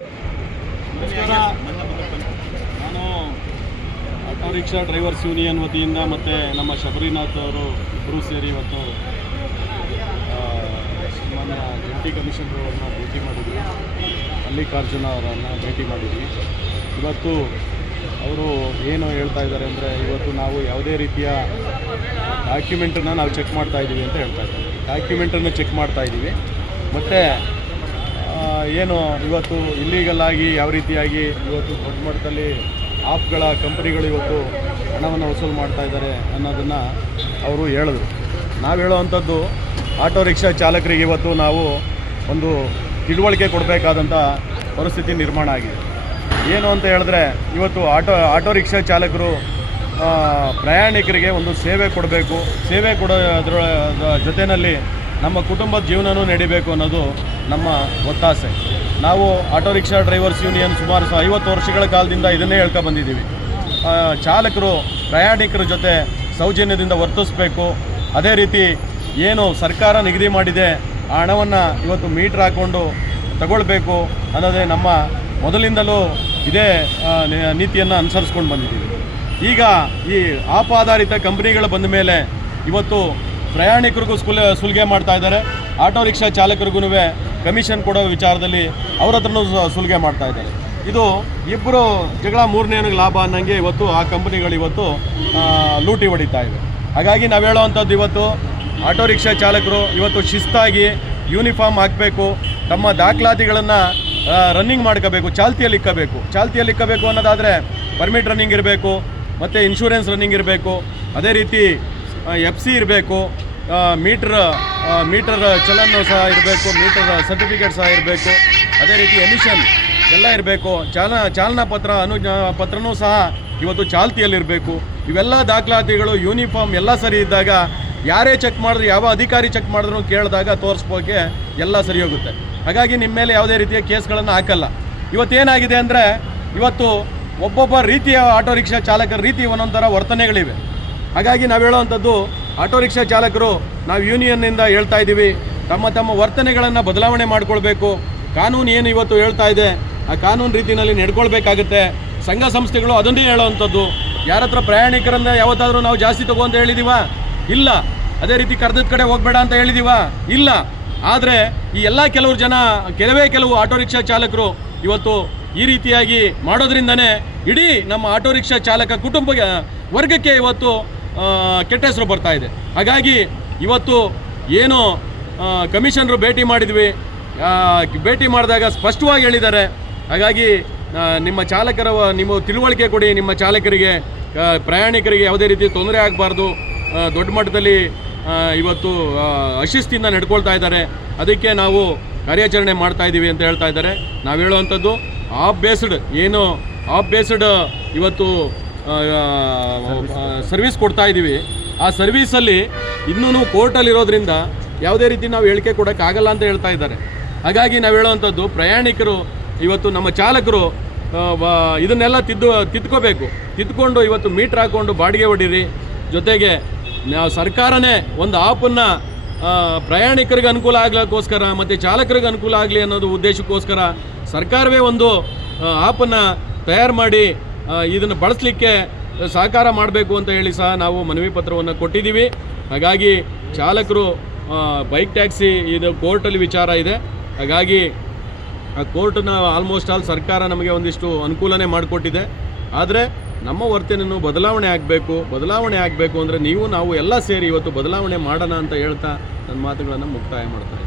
ನಮಸ್ಕಾರ. ನಾನು auto rickshaw drivers union ವತಿಯಿಂದ ಮತ್ತು ನಮ್ಮ ಶಬರಿನಾಥ್ ಅವರು ಇಬ್ಬರೂ ಸೇರಿ ಇವತ್ತು ಮಾನ್ಯ ಜಂಟಿ ಕಮಿಷನರ್ ಅವ್ರನ್ನ ಭೇಟಿ ಮಾಡಿದ್ವಿ. ಮಲ್ಲಿಕಾರ್ಜುನ ಅವರನ್ನು ಭೇಟಿ ಮಾಡಿದ್ವಿ. ಇವತ್ತು ಅವರು ಏನು ಹೇಳ್ತಾ ಇದ್ದಾರೆ ಅಂದರೆ, ಇವತ್ತು ನಾವು ಯಾವುದೇ ರೀತಿಯ ಡಾಕ್ಯುಮೆಂಟನ್ನು ನಾವು ಚೆಕ್ ಮಾಡ್ತಾ ಇದ್ದೀವಿ ಅಂತ ಹೇಳ್ತಾ ಇದ್ದಾರೆ. ಡಾಕ್ಯುಮೆಂಟನ್ನು ಚೆಕ್ ಮಾಡ್ತಾ ಇದ್ದೀವಿ. ಮತ್ತು ಏನು ಇವತ್ತು ಇಲ್ಲೀಗಲ್ ಆಗಿ ಯಾವ ರೀತಿಯಾಗಿ ಇವತ್ತು ದೊಡ್ಡ ಮಟ್ಟದಲ್ಲಿ ಆಪ್ಗಳ ಕಂಪನಿಗಳು ಇವತ್ತು ಹಣವನ್ನು ವಸೂಲು ಮಾಡ್ತಾ ಇದ್ದಾರೆ ಅನ್ನೋದನ್ನು ಅವರು ಹೇಳಿದ್ರು. ನಾವು ಹೇಳುವಂಥದ್ದು ಆಟೋ ರಿಕ್ಷಾ ಚಾಲಕರಿಗೆ ಇವತ್ತು ನಾವು ಒಂದು ತಿಳುವಳಿಕೆ ಕೊಡಬೇಕಾದಂಥ ಪರಿಸ್ಥಿತಿ ನಿರ್ಮಾಣ ಆಗಿದೆ. ಏನು ಅಂತ ಹೇಳಿದ್ರೆ, ಇವತ್ತು ಆಟೋ ರಿಕ್ಷಾ ಚಾಲಕರು ಪ್ರಯಾಣಿಕರಿಗೆ ಒಂದು ಸೇವೆ ಕೊಡಬೇಕು. ಸೇವೆ ಕೊಡೋದ್ರ ಜೊತೆಯಲ್ಲಿ ನಮ್ಮ ಕುಟುಂಬದ ಜೀವನವೂ ನಡಿಬೇಕು ಅನ್ನೋದು ನಮ್ಮ ಒತ್ತಾಸೆ. ನಾವು ಆಟೋ ರಿಕ್ಷಾ ಡ್ರೈವರ್ಸ್ ಯೂನಿಯನ್ ಸುಮಾರು 50 ವರ್ಷಗಳ ಕಾಲದಿಂದ ಇದನ್ನೇ ಹೇಳ್ಕೊ ಬಂದಿದ್ದೀವಿ. ಚಾಲಕರು ಪ್ರಯಾಣಿಕರ ಜೊತೆ ಸೌಜನ್ಯದಿಂದ ವರ್ತಿಸಬೇಕು. ಅದೇ ರೀತಿ ಏನು ಸರ್ಕಾರ ನಿಗದಿ ಮಾಡಿದೆ ಆ ಹಣವನ್ನು ಇವತ್ತು ಮೀಟ್ರ್ ಹಾಕ್ಕೊಂಡು ತಗೊಳ್ಬೇಕು ಅನ್ನೋದೇ ನಮ್ಮ ಮೊದಲಿಂದಲೂ ಇದೇ ನೀತಿಯನ್ನು ಅನುಸರಿಸ್ಕೊಂಡು ಬಂದಿದ್ದೀವಿ. ಈಗ ಈ ಆಪ್ ಆಧಾರಿತ ಕಂಪ್ನಿಗಳು ಬಂದ ಮೇಲೆ ಇವತ್ತು ಪ್ರಯಾಣಿಕರಿಗೂ ಸುಲಿಗೆ ಮಾಡ್ತಾ ಇದ್ದಾರೆ. ಆಟೋ ರಿಕ್ಷಾ ಚಾಲಕರಿಗೂ ಕಮಿಷನ್ ಕೊಡೋ ವಿಚಾರದಲ್ಲಿ ಅವ್ರ ಹತ್ರನೂ ಸುಲಿಗೆ ಮಾಡ್ತಾ ಇದ್ದಾರೆ. ಇದು ಇಬ್ಬರು ಜಗಳ ಮೂರನೇ ಲಾಭ ಅನ್ನಂಗೆ ಇವತ್ತು ಆ ಕಂಪ್ನಿಗಳು ಇವತ್ತು ಲೂಟಿ ಹೊಡಿತಾ ಇವೆ. ಹಾಗಾಗಿ ನಾವು ಹೇಳೋವಂಥದ್ದು, ಇವತ್ತು ಆಟೋ ರಿಕ್ಷಾ ಚಾಲಕರು ಇವತ್ತು ಶಿಸ್ತಾಗಿ ಯೂನಿಫಾರ್ಮ್ ಹಾಕಬೇಕು, ತಮ್ಮ ದಾಖಲಾತಿಗಳನ್ನು ರನ್ನಿಂಗ್ ಮಾಡ್ಕೋಬೇಕು, ಚಾಲ್ತಿಯಲ್ಲಿ ಇಕ್ಕಬೇಕು ಅನ್ನೋದಾದರೆ ಪರ್ಮಿಟ್ ರನ್ನಿಂಗ್ ಇರಬೇಕು, ಮತ್ತು ಇನ್ಶೂರೆನ್ಸ್ ರನ್ನಿಂಗ್ ಇರಬೇಕು. ಅದೇ ರೀತಿ FC ಇರಬೇಕು, ಮೀಟರ್ ಚಲನ್ನು ಸಹ ಇರಬೇಕು, ಮೀಟರ್ ಸರ್ಟಿಫಿಕೇಟ್ ಸಹ ಇರಬೇಕು. ಅದೇ ರೀತಿ ಎಮಿಷನ್ ಎಲ್ಲ ಇರಬೇಕು. ಚಾಲನಾ ಪತ್ರನೂ ಸಹ ಇವತ್ತು ಚಾಲ್ತಿಯಲ್ಲಿರಬೇಕು. ಇವೆಲ್ಲ ದಾಖಲಾತಿಗಳು ಯೂನಿಫಾರ್ಮ್ ಎಲ್ಲ ಸರಿ ಇದ್ದಾಗ ಯಾರೇ ಚೆಕ್ ಮಾಡಿದ್ರು, ಯಾವ ಅಧಿಕಾರಿ ಚೆಕ್ ಮಾಡಿದ್ರು ಕೇಳಿದಾಗ ತೋರಿಸ್ಬೋಕೆ ಎಲ್ಲ ಸರಿ ಹೋಗುತ್ತೆ. ಹಾಗಾಗಿ ನಿಮ್ಮ ಮೇಲೆ ಯಾವುದೇ ರೀತಿಯ ಕೇಸ್ಗಳನ್ನು ಹಾಕಲ್ಲ. ಇವತ್ತೇನಾಗಿದೆ ಅಂದರೆ, ಇವತ್ತು ಒಬ್ಬೊಬ್ಬ ರೀತಿಯ ಆಟೋ ರಿಕ್ಷಾ ಚಾಲಕರ ರೀತಿ ಒಂದೊಂಥರ ವರ್ತನೆಗಳಿವೆ. ಹಾಗಾಗಿ ನಾವು ಹೇಳೋವಂಥದ್ದು, ಆಟೋ ರಿಕ್ಷಾ ಚಾಲಕರು ನಾವು ಯೂನಿಯನ್ನಿಂದ ಹೇಳ್ತಾ ಇದ್ದೀವಿ, ತಮ್ಮ ವರ್ತನೆಗಳನ್ನು ಬದಲಾವಣೆ ಮಾಡಿಕೊಳ್ಬೇಕು. ಕಾನೂನು ಏನು ಇವತ್ತು ಹೇಳ್ತಾ ಇದೆ ಆ ಕಾನೂನು ರೀತಿಯಲ್ಲಿ ನಡ್ಕೊಳ್ಬೇಕಾಗುತ್ತೆ. ಸಂಘ ಸಂಸ್ಥೆಗಳು ಅದನ್ನೇ ಹೇಳೋವಂಥದ್ದು. ಯಾರ ಹತ್ರ ಪ್ರಯಾಣಿಕರನ್ನ ಯಾವತ್ತಾದರೂ ನಾವು ಜಾಸ್ತಿ ತಗೋ ಅಂತ ಹೇಳಿದ್ದೀವ? ಇಲ್ಲ. ಅದೇ ರೀತಿ ಕರೆದದ ಕಡೆ ಹೋಗಬೇಡ ಅಂತ ಹೇಳಿದ್ದೀವ? ಇಲ್ಲ. ಆದರೆ ಈ ಎಲ್ಲ ಕೆಲವು ಆಟೋ ರಿಕ್ಷಾ ಚಾಲಕರು ಇವತ್ತು ಈ ರೀತಿಯಾಗಿ ಮಾಡೋದ್ರಿಂದನೇ ಇಡೀ ನಮ್ಮ ಆಟೋ ರಿಕ್ಷಾ ಚಾಲಕ ಕುಟುಂಬ ವರ್ಗಕ್ಕೆ ಇವತ್ತು ಕೆಟ್ಟ ಹೆಸರು ಬರ್ತಾ ಇದೆ. ಹಾಗಾಗಿ ಇವತ್ತು ಏನು ಕಮಿಷನರು ಭೇಟಿ ಮಾಡಿದ್ವಿ, ಭೇಟಿ ಮಾಡಿದಾಗ ಸ್ಪಷ್ಟವಾಗಿ ಹೇಳಿದ್ದಾರೆ. ಹಾಗಾಗಿ ನಿಮ್ಮ ತಿಳುವಳಿಕೆ ಕೊಡಿ, ನಿಮ್ಮ ಚಾಲಕರಿಗೆ ಪ್ರಯಾಣಿಕರಿಗೆ ಯಾವುದೇ ರೀತಿ ತೊಂದರೆ ಆಗಬಾರ್ದು. ದೊಡ್ಡ ಮಟ್ಟದಲ್ಲಿ ಇವತ್ತು ಅಶಿಸ್ತಿಂದ ನಡ್ಕೊಳ್ತಾ ಇದ್ದಾರೆ. ಅದಕ್ಕೆ ನಾವು ಕಾರ್ಯಾಚರಣೆ ಮಾಡ್ತಾ ಇದ್ದೀವಿ ಅಂತ ಹೇಳ್ತಾ ಇದ್ದಾರೆ. ನಾವು ಹೇಳುವಂಥದ್ದು, ಆಪ್ ಬೇಸ್ಡ್ ಇವತ್ತು ಸರ್ವಿಸ್ ಕೊಡ್ತಾ ಇದ್ದೀವಿ. ಆ ಸರ್ವೀಸಲ್ಲಿ ಇನ್ನೂ ಕೋರ್ಟಲ್ಲಿರೋದ್ರಿಂದ ಯಾವುದೇ ರೀತಿ ನಾವು ಹೇಳಿಕೆ ಕೊಡೋಕ್ಕಾಗಲ್ಲ ಅಂತ ಹೇಳ್ತಾ ಇದ್ದಾರೆ. ಹಾಗಾಗಿ ನಾವು ಹೇಳುವಂಥದ್ದು, ಪ್ರಯಾಣಿಕರು ಇವತ್ತು ನಮ್ಮ ಚಾಲಕರು ಇದನ್ನೆಲ್ಲ ತಿದ್ದುಕೊಂಡು ಇವತ್ತು ಮೀಟ್ರ್ ಹಾಕ್ಕೊಂಡು ಬಾಡಿಗೆ ಹೊಡೀರಿ. ಜೊತೆಗೆ ನಾವು ಸರ್ಕಾರನೇ ಒಂದು ಆಪನ್ನು ಪ್ರಯಾಣಿಕರಿಗೆ ಅನುಕೂಲ ಆಗಲಿಕ್ಕೋಸ್ಕರ ಮತ್ತು ಚಾಲಕರಿಗೆ ಅನುಕೂಲ ಆಗಲಿ ಅನ್ನೋದು ಉದ್ದೇಶಕ್ಕೋಸ್ಕರ ಸರ್ಕಾರವೇ ಒಂದು ಆಪನ್ನು ತಯಾರು ಮಾಡಿ ಇದನ್ನು ಬಳಸಲಿಕ್ಕೆ ಸಹಕಾರ ಮಾಡಬೇಕು ಅಂತ ಹೇಳಿ ಸಹ ನಾವು ಮನವಿ ಪತ್ರವನ್ನು ಕೊಟ್ಟಿದ್ದೀವಿ. ಹಾಗಾಗಿ ಚಾಲಕರು ಬೈಕ್ ಟ್ಯಾಕ್ಸಿ ಇದು ಕೋರ್ಟಲ್ಲಿ ವಿಚಾರ ಇದೆ. ಹಾಗಾಗಿ ಆ ಕೋರ್ಟನ್ನ ಆಲ್ಮೋಸ್ಟ್ ಆಲ್ ಸರ್ಕಾರ ನಮಗೆ ಒಂದಿಷ್ಟು ಅನುಕೂಲನೇ ಮಾಡಿಕೊಟ್ಟಿದೆ. ಆದರೆ ನಮ್ಮ ವರ್ತನೆಯನ್ನು ಬದಲಾವಣೆ ಆಗಬೇಕು ಅಂದರೆ ನಾವು ಎಲ್ಲ ಸೇರಿ ಇವತ್ತು ಬದಲಾವಣೆ ಮಾಡೋಣ ಅಂತ ಹೇಳ್ತಾ ನನ್ನ ಮಾತುಗಳನ್ನು ಮುಕ್ತಾಯ ಮಾಡ್ತಾರೆ.